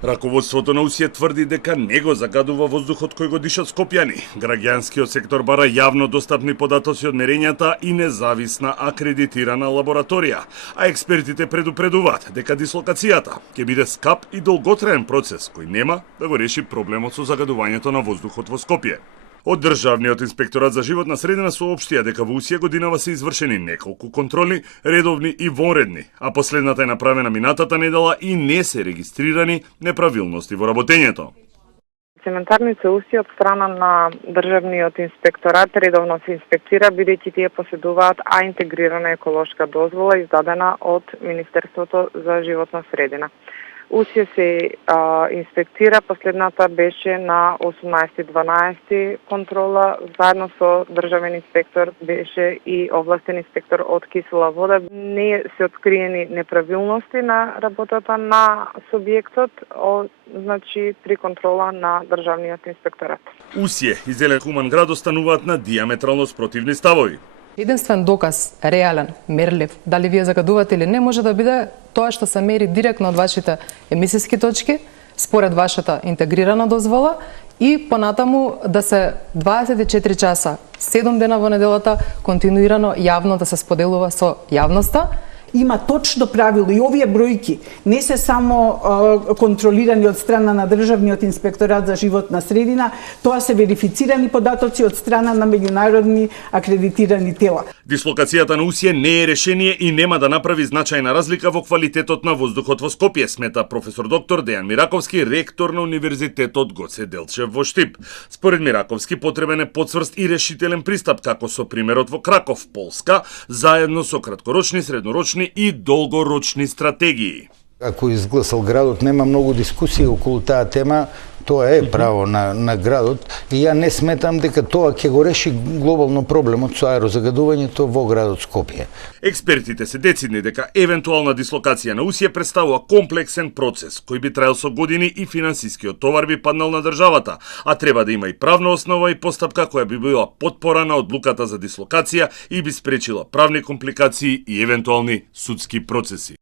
Раководството на Усија тврди дека не го загадува воздухот кој го дишат скопјани. Граѓанскиот сектор бара јавно достапни податоци од мерењата и независна акредитирана лабораторија, а експертите предупредуваат дека дислокацијата ќе биде скап и долготраен процес кој нема да го реши проблемот со загадувањето на воздухот во Скопје. Од Државниот инспекторат за животна средина соопштија дека во Усија годинава се извршени неколку контроли, редовни и вонредни, а последната е направена минатата недела и не се регистрирани неправилности во работењето. Цементарница Усија од страна на Државниот инспекторат редовно се инспектира, бидејќи тие поседуваат интегрирана еколошка дозвола издадена од Министерството за животна средина. Усија се инспектира, последната беше на 18.12. контрола, заедно со државен инспектор беше и овластен инспектор од кисела вода. Не се откриени неправилности на работата на субјектот, значи при контрола на Државниот инспекторат. Усија и Зелен Хуман град остануваат на диаметрално спротивни ставови. Единствен доказ, реален, мерлив, дали вие загадувате или не, може да биде тоа што се мери директно од вашите емисиски точки, според вашата интегрирана дозвола и понатаму да се 24 часа, 7 дена во неделата, континуирано јавно да се споделува со јавноста. Има точно правило и овие бројки не се само контролирани од страна на Државниот инспекторат за животна средина, тоа се верифицирани податоци од страна на меѓународни акредитирани тела. Дислокацијата на Усија не е решение и нема да направи значајна разлика во квалитетот на воздухот во Скопје, смета професор доктор Дејан Мираковски, ректор на Универзитетот Гоце Делчев во Штип. Според Мираковски потребен е потврст и решителен пристап, како со примерот во Краков, Полска, заедно со краткорочни, среднорочни и долгорочни стратегии. Ако изгласал градот, нема многу дискусија околу таа тема, тоа е право на градот и ја не сметам дека тоа ќе го реши глобално проблемот со аерозагадувањето во градот Скопје. Експертите се децидни дека евентуална дислокација на Усија представува комплексен процес кој би траел со години и финансискиот товар би паднал на државата, а треба да има и правна основа и постапка која би била потпора на одлуката за дислокација и би спречила правни компликации и евентуални судски процеси.